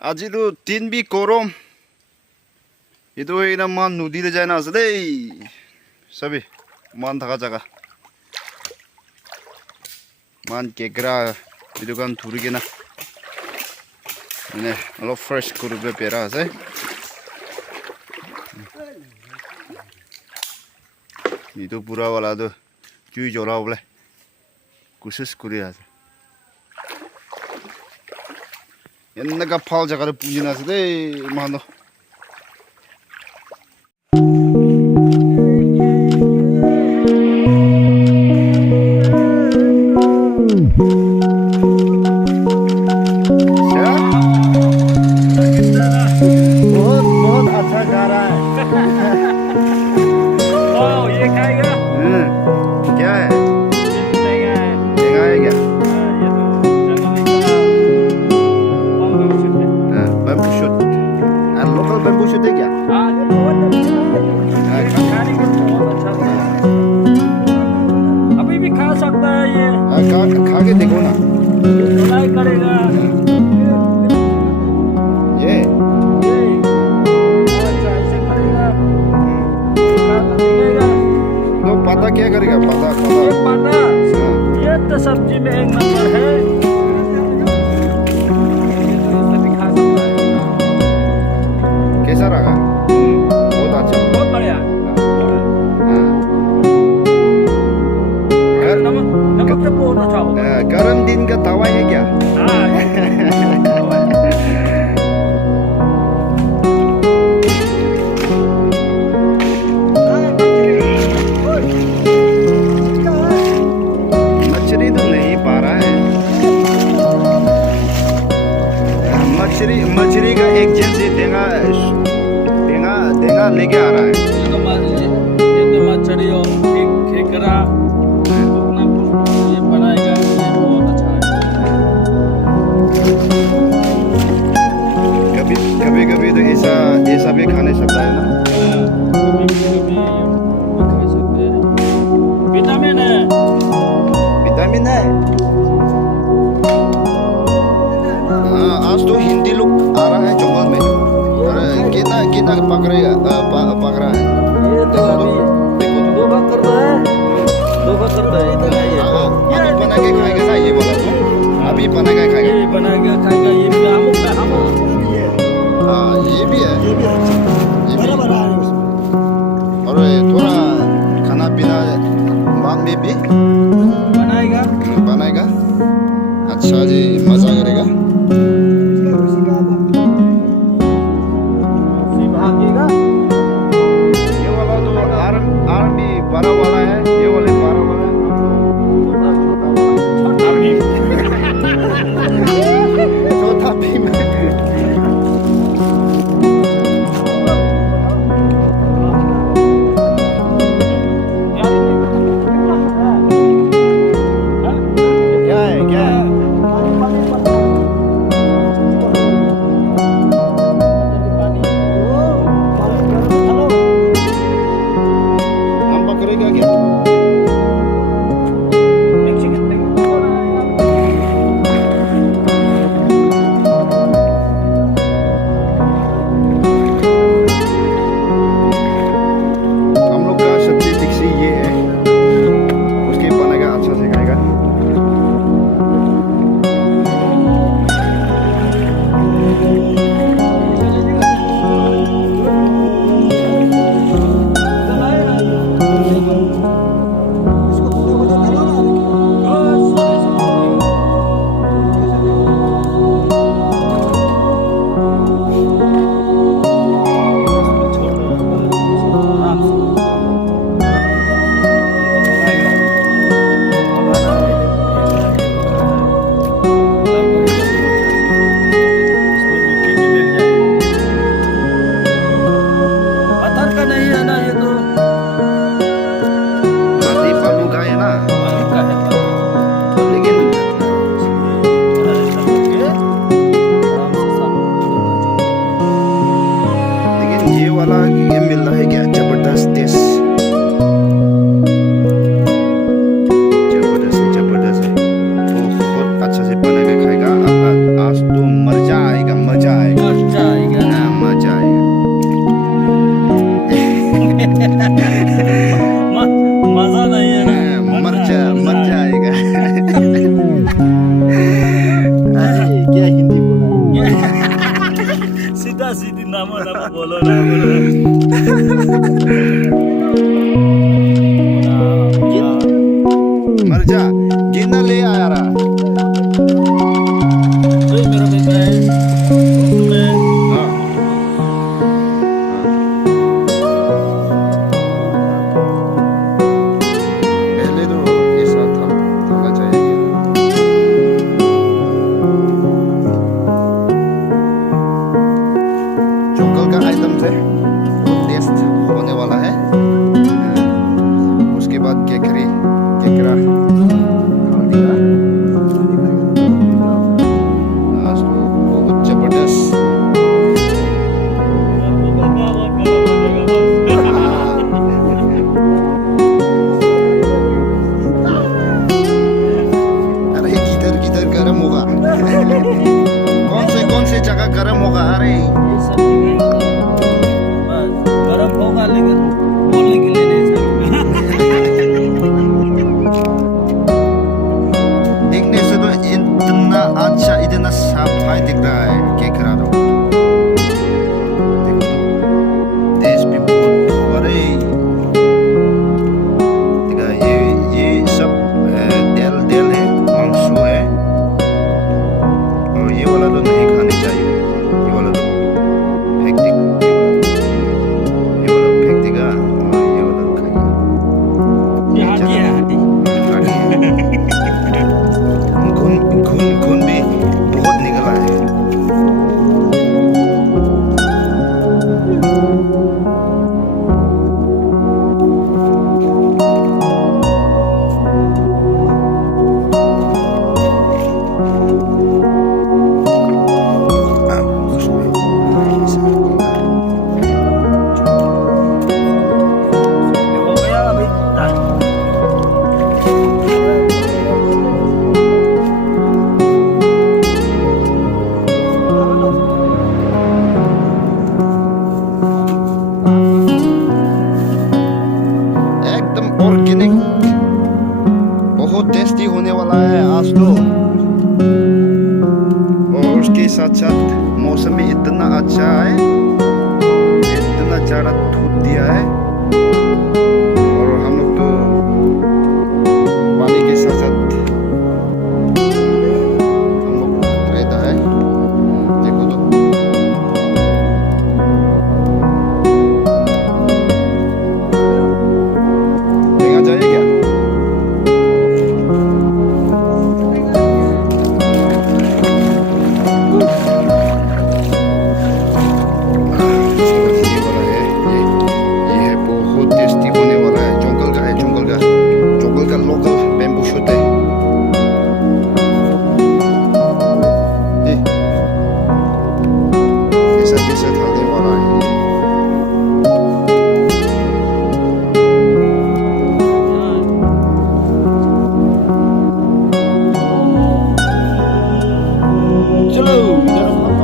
আজি তো দিন বি গরম এটো এটা মান নদীতে যায় না আছে দেই সবই মান থাকা জায়গা মান কেকরা এটো কান ধুরি কিনা মানে অলপ ফ্রেশ করবে পেরা আছে এটো পুরা वाला তো জুই জ্বলাও বলে কুশিশ করে আছে 옛날가 파울 자가를 뿌지나서 돼 마노 बहुत अच्छा जा रहा है ये खाएगा क्या है ये क्या है क्या bamboo shoot local bamboo shoot है क्या खाने को बहुत अच्छा है अभी भी खा सकता है ये खा के देखो ना फ्राई करेगा ये अच्छा ऐसे करेगा दिखेगा तो पता क्या करेगा पता ये पता ये तो सब्जी में एक नंबर है कैसा रहा बहुत अच्छा बहुत बढ़िया नमक तो बहुत अच्छा होगा गर्म दिन का तवा है क्या हाँ मछली तो नहीं पा रहा है मछली का एक एजेंसी देगा लेके आ रहा है ये तो मछली और खेकरा ये बनाएगा ये बहुत अच्छा है कभी तो ऐसा भी खाने सकता है ना कभी खा सकते हैं विटामिन है विटामिन है आज तो हिंदी लोग आ रहा है जंगल में अरे कितना पक रहा है ये तो अभी देखो तो धोखा करता है इतना ही है अभी बना के खाएगा ना ये वाला तो अभी बना के खाएगा ये बना के खाएगा ये भी हम हाँ ये भी है ये भी अच्छा ये भी बराबर है उसमें और थोड़ा खाना पीना बाद में भी बनाएगा अच्छा जी मजा करेगा उसी का भागेगा ये वाला तो आर्मी बड़ा वाला है ये वाले बड़ा वाला है छोटा वाला बोलो ना बोलो मर जा गिनना ले आ यार मेरा बेटा है तुम्हें हाँ पहले तो ऐसा था थोड़ा चाहिए चोकल का आइटम से बहुत टेस्ट होने वाला है उसके बाद केकरा हल्दीरा बहुत जबरदस्त अरे किधर गर्म होगा कौन से जगह गर्म होगा अरे ये सब जगह बस गरम होगा लेकिन बोलने के लिए नहीं चाहिए देखने से तो इतना अच्छा इतना सफाई दिख रहा है केकरा तो टेस्ट भी बहुत अरे देखा ये सब तेल है मांस है और ये वाला तो नहीं खाने चाहिए ये वाला तो फेंक दे ये वाला फेंक देगा और ये वाला तो खाएगा ये हाथी है हाथी खून भी बहुत निकला है हो गया अभी एकदम ऑर्गेनिक बहुत टेस्टी होने वाला है आज तो और उसके साथ साथ मौसम भी इतना अच्छा है इतना ज़्यादा धूप दिया है और हम लोग तो पानी के साथ साथ हम लोग रहता है देखो तो देखा जाए क्या ये वाला है ये है बहुत टेस्टी होने वाला है जंगल का लोकल बेम्बू शूट है कैसा डालने वाला है चलो इधर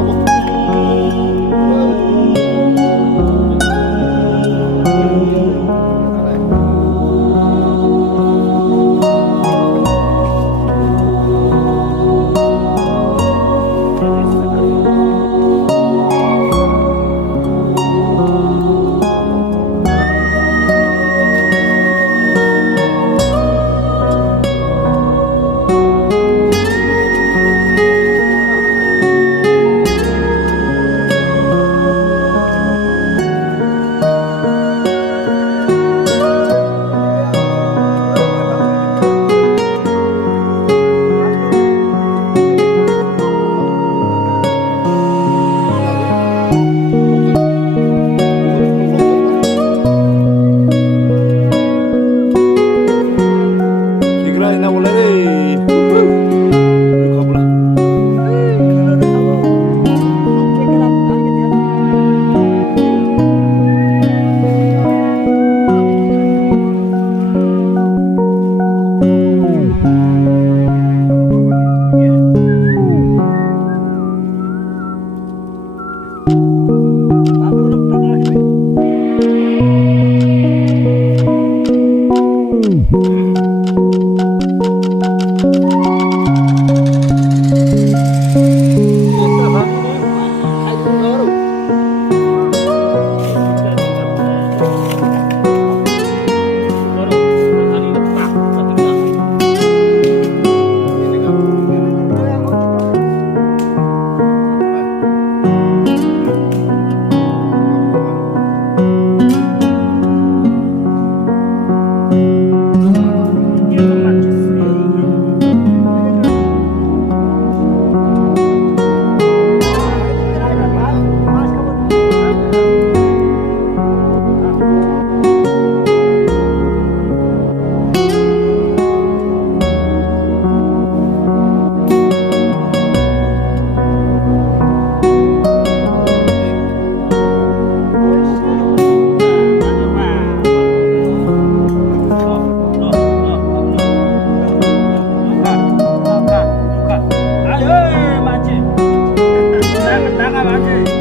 First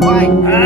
bite.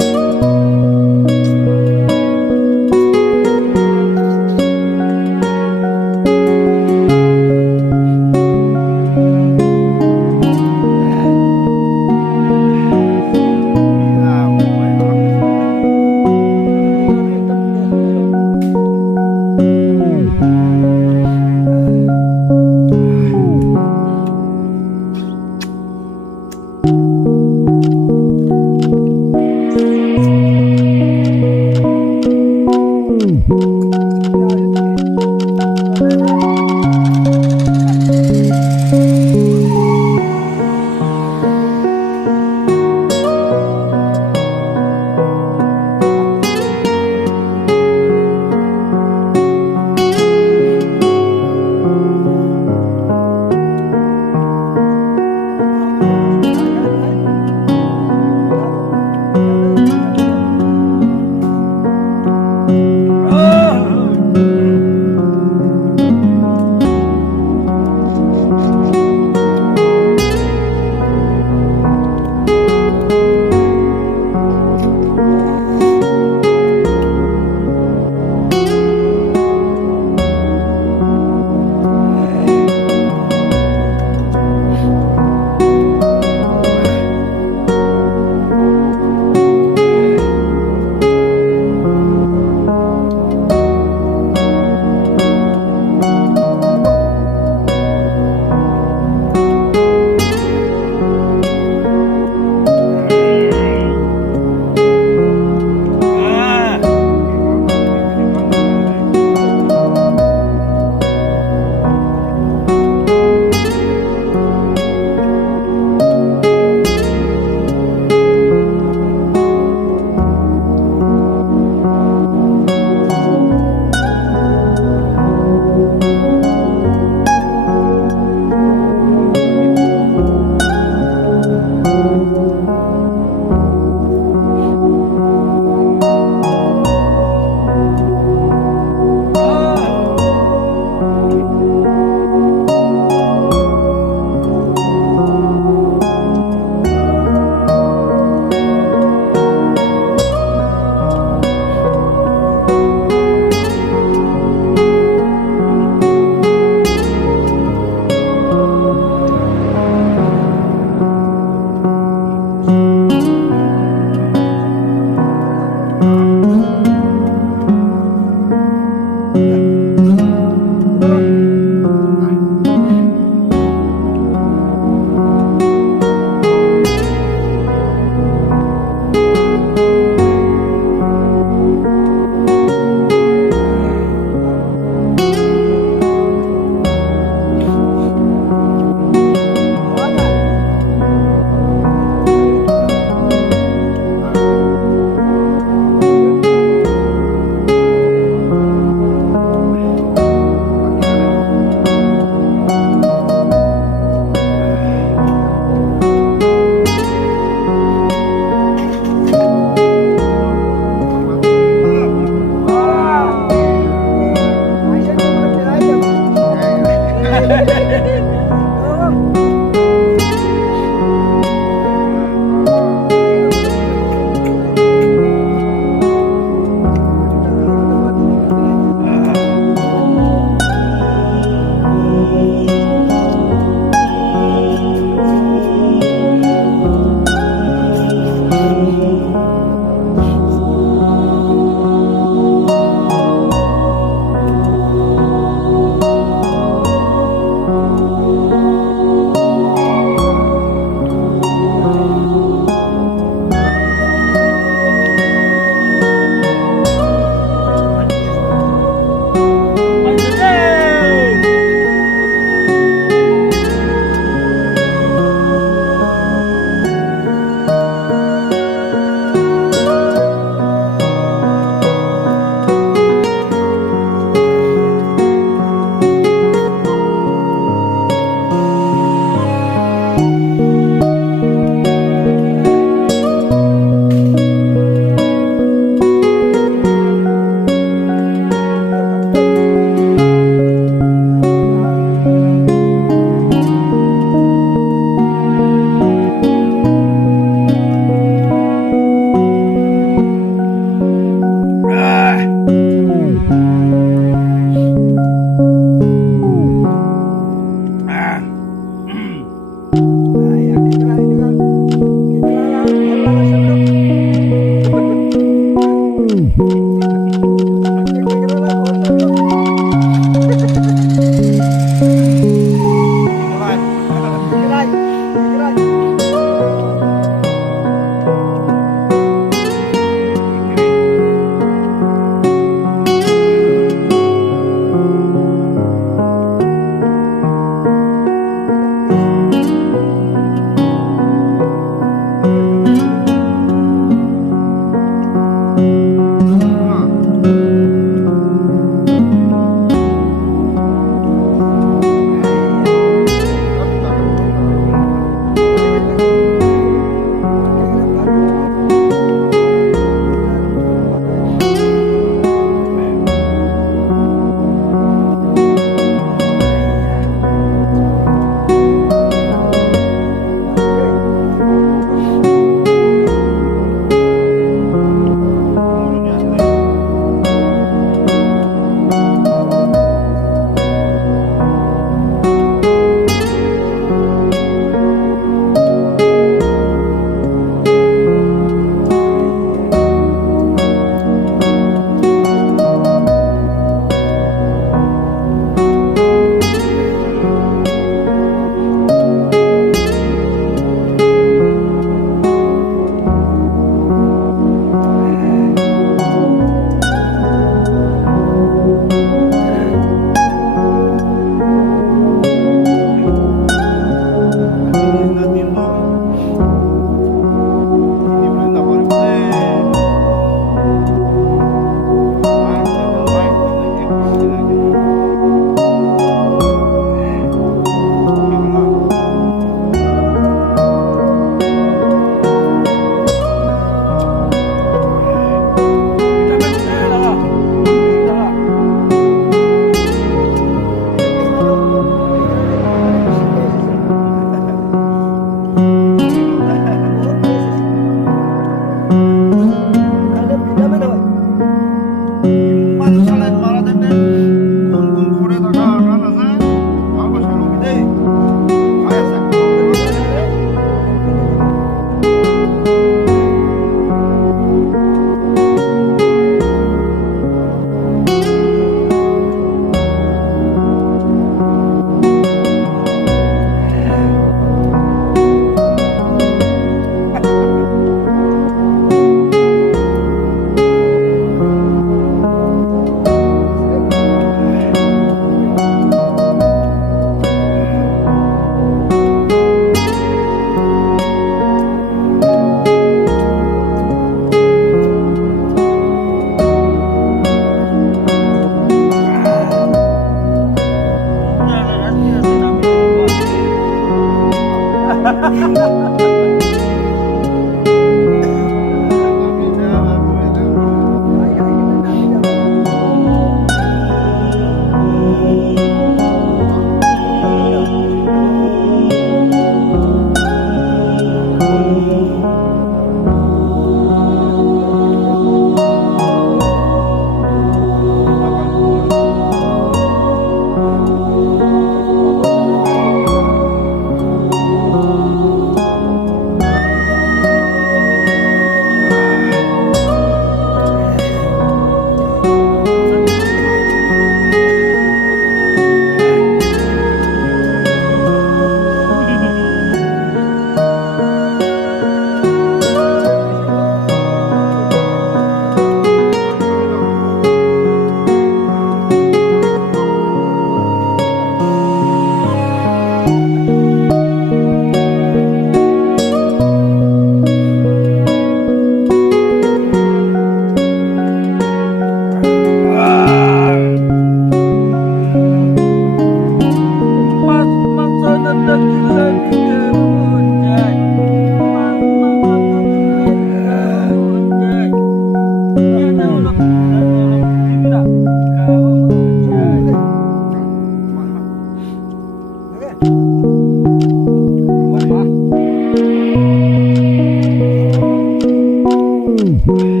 है।